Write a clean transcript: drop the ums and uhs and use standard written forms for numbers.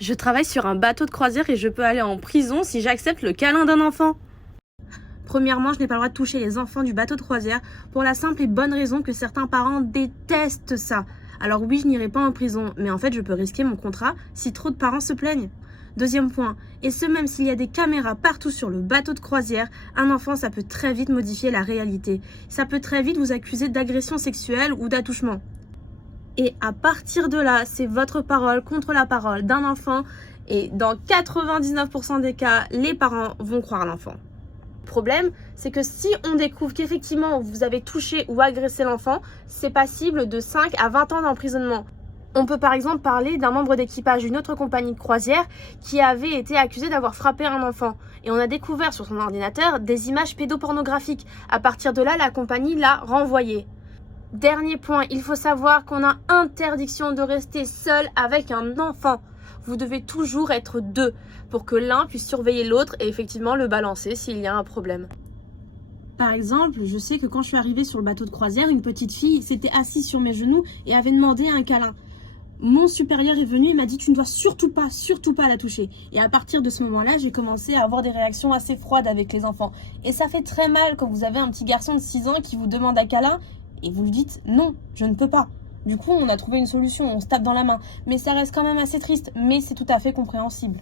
Je travaille sur un bateau de croisière et je peux aller en prison si j'accepte le câlin d'un enfant. Premièrement, je n'ai pas le droit de toucher les enfants du bateau de croisière pour la simple et bonne raison que certains parents détestent ça. Alors oui, je n'irai pas en prison, mais en fait, je peux risquer mon contrat si trop de parents se plaignent. Deuxième point, et ce même s'il y a des caméras partout sur le bateau de croisière, un enfant, ça peut très vite modifier la réalité. Ça peut très vite vous accuser d'agression sexuelle ou d'attouchement. Et à partir de là, c'est votre parole contre la parole d'un enfant. Et dans 99% des cas, les parents vont croire l'enfant. Le problème, c'est que si on découvre qu'effectivement vous avez touché ou agressé l'enfant, c'est passible de 5 à 20 ans d'emprisonnement. On peut par exemple parler d'un membre d'équipage d'une autre compagnie de croisière qui avait été accusé d'avoir frappé un enfant. Et on a découvert sur son ordinateur des images pédopornographiques. À partir de là, la compagnie l'a renvoyé. Dernier point, il faut savoir qu'on a interdiction de rester seul avec un enfant. Vous devez toujours être deux pour que l'un puisse surveiller l'autre et effectivement le balancer s'il y a un problème. Par exemple, je sais que quand je suis arrivée sur le bateau de croisière, une petite fille s'était assise sur mes genoux et avait demandé un câlin. Mon supérieur est venu et m'a dit « tu ne dois surtout pas la toucher ». Et à partir de ce moment-là, j'ai commencé à avoir des réactions assez froides avec les enfants. Et ça fait très mal quand vous avez un petit garçon de 6 ans qui vous demande un câlin et vous lui dites « non, je ne peux pas ». Du coup, on a trouvé une solution, on se tape dans la main. Mais ça reste quand même assez triste, mais c'est tout à fait compréhensible.